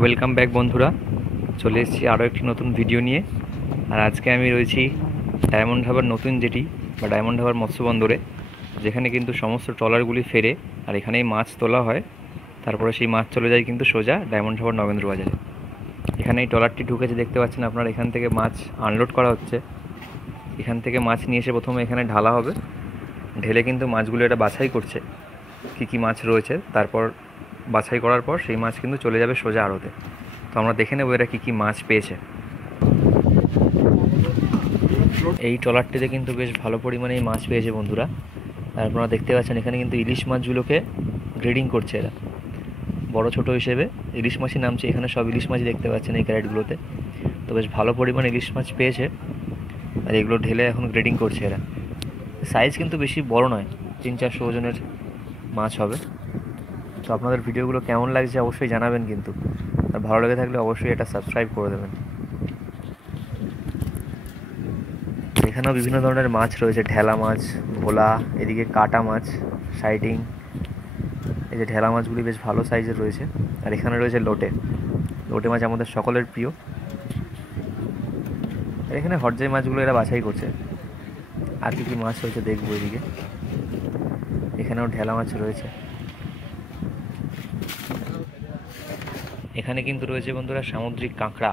Welcome back বন্ধুরা, চলে এসেছি আরও একটি নতুন ভিডিও নিয়ে। আর আজকে আমি রয়েছি ডায়মন্ড হারবার নতুন জেটি বা ডায়মন্ড হারবার মৎস্য বন্দরে, যেখানে কিন্তু সমস্ত ট্রলারগুলি ফেরে আর এখানেই মাছ তোলা হয়। তারপরে সেই মাছ চলে যায় কিন্তু সোজা ডায়মন্ড হারবার নগেন্দ্র বাজারে। এখানে এই ট্রলারটি ঢুকেছে, দেখতে পাচ্ছেন আপনারা। এখান থেকে মাছ আনলোড করা হচ্ছে। এখান থেকে মাছ নিয়ে এসে প্রথমে এখানে ঢালা হবে। ঢেলে কিন্তু মাছগুলো এটা বাছাই করছে কী কী মাছ রয়েছে। তারপর বাছাই করার পর সেই মাছ কিন্তু চলে যাবে সোজা আড়তে। তো আমরা দেখে নেবো এরা কী কী মাছ পেয়েছে। এই ট্রলারটিতে কিন্তু বেশ ভালো পরিমাণেই মাছ পেয়েছে বন্ধুরা। আর আপনারা দেখতে পাচ্ছেন এখানে কিন্তু ইলিশ মাছগুলোকে গ্রেডিং করছে এরা, বড় ছোট হিসেবে ইলিশ মাছই নামছে। এখানে সব ইলিশ মাছই দেখতে পাচ্ছেন এই ক্যারেটগুলোতে। তো বেশ ভালো পরিমাণে ইলিশ মাছ পেয়েছে আর এগুলো ঢেলে এখন গ্রেডিং করছে এরা। সাইজ কিন্তু বেশি বড় নয়, 300-400 ওজনের মাছ হবে। তো আপনাদের ভিডিওগুলো কেমন লাগছে অবশ্যই জানাবেন কিন্তু। আর ভালো লেগে থাকলে অবশ্যই এটা সাবস্ক্রাইব করে দেবেন। এখানেও বিভিন্ন ধরনের মাছ রয়েছে, ঢেলা মাছ, ভোলা, এদিকে কাটা মাছ, সাইটিং। এই যে ঢেলা মাছগুলি বেশ ভালো সাইজের রয়েছে। আর এখানে রয়েছে লোটে। লোটে মাছ আমাদের সকলের প্রিয়। আর এখানে হরজাই মাছগুলো এরা বাছাই করছে। আর কী কী মাছ রয়েছে দেখবো এদিকে। এখানেও ঢেলা মাছ রয়েছে। এখানে কিন্তু রয়েছে বন্ধুরা সামুদ্রিক কাঁকড়া।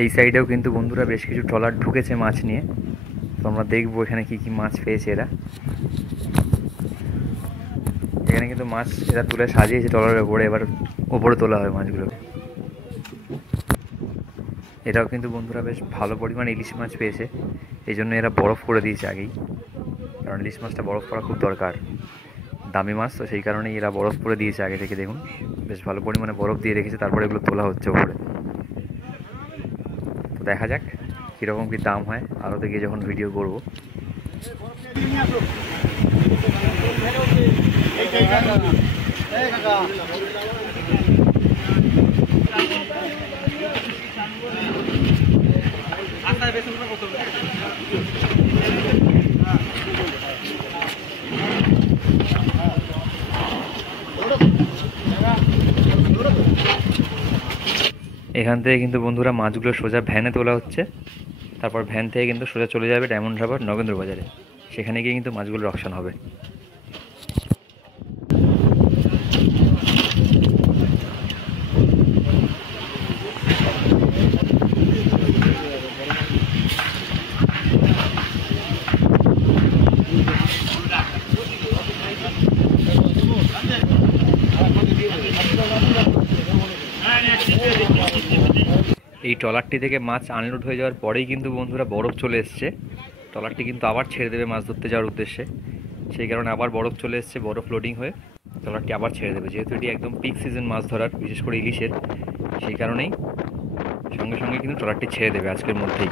এই সাইডেও কিন্তু বন্ধুরা বেশ কিছু ট্রলার ঢুকেছে মাছ নিয়ে। তো আমরা দেখবো এখানে কী কী মাছ পেয়েছে এরা। এখানে কিন্তু মাছ এরা তুলে সাজিয়েছে ট্রলারের ওপরে, এবার ওপরে তোলা হয় মাছগুলো। এরাও কিন্তু বন্ধুরা বেশ ভালো পরিমাণে ইলিশ মাছ পেয়েছে, এই জন্য এরা বরফ করে দিয়েছে আগেই, কারণ ইলিশ মাছটা বরফ করা খুব দরকার, দামি মাছ। তো সেই কারণেই এরা বরফ করে দিয়েছে আগে থেকে। দেখুন বেশ ভালো পরিমাণে বরফ দিয়ে রেখেছে, তারপরে এগুলো তোলা হচ্ছে ওপরে। তো দেখা যাক কীরকম কী দাম হয় আরও গিয়ে যখন ভিডিও করবো। এখান থেকে কিন্তু বন্ধুরা মাছগুলো সোজা ভ্যানে তোলা হচ্ছে। তারপর ভ্যান থেকে কিন্তু সোজা চলে যাবে ডায়মন্ড হারবার নগেন্দ্র বাজারে। সেখানে গিয়ে কিন্তু মাছগুলো অকশন হবে। এই ট্রলারটি থেকে মাছ আনলোড হয়ে যাওয়ার পরেই কিন্তু বন্ধুরা বরফ চলে এসছে। ট্রলারটি কিন্তু আবার ছেড়ে দেবে মাছ ধরতে যাওয়ার উদ্দেশ্যে। সেই কারণে আবার বরফ চলে এসছে, বরফ লোডিং হয়ে ট্রলারটি আবার ছেড়ে দেবে। যেহেতু এটি একদম পিক সিজন মাছ ধরার, বিশেষ করে ইলিশের, সেই কারণেই সঙ্গে সঙ্গে কিন্তু ট্রলারটি ছেড়ে দেবে আজকের মধ্যেই।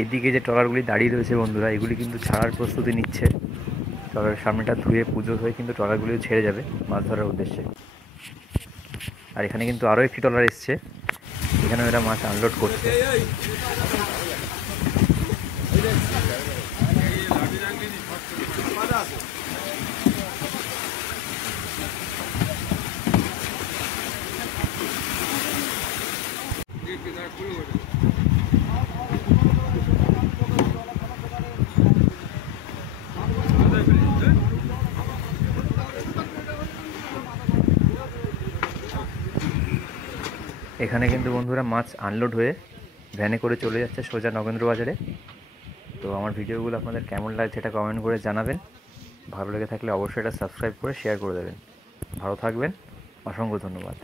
এইদিকে যে ট্রলারগুলি দাঁড়িয়ে রয়েছে বন্ধুরা, এগুলি কিন্তু ছাড়ার প্রস্তুতি নিচ্ছে। ট্রলারের সামনেটা ধুয়ে পুজো হয়ে কিন্তু ট্রলারগুলিও ছেড়ে যাবে মাছ ধরার উদ্দেশ্যে। আর এখানে কিন্তু আরও একটি ট্রলার এসছে, এখানেও এরা মাছ আনলোড করছে। এখানে কিন্তু বন্ধুরা মাছ আনলোড হয়ে ভ্যানে করে চলে যাচ্ছে সোজা নগেন্দ্র বাজারে। তো আমার ভিডিওগুলো আপনাদের কেমন লাগছে এটা কমেন্ট করে জানাবেন। ভালো লেগে থাকলে অবশ্যই এটা সাবস্ক্রাইব করে শেয়ার করে দেবেন। ভালো থাকবেন, অসংখ্য ধন্যবাদ।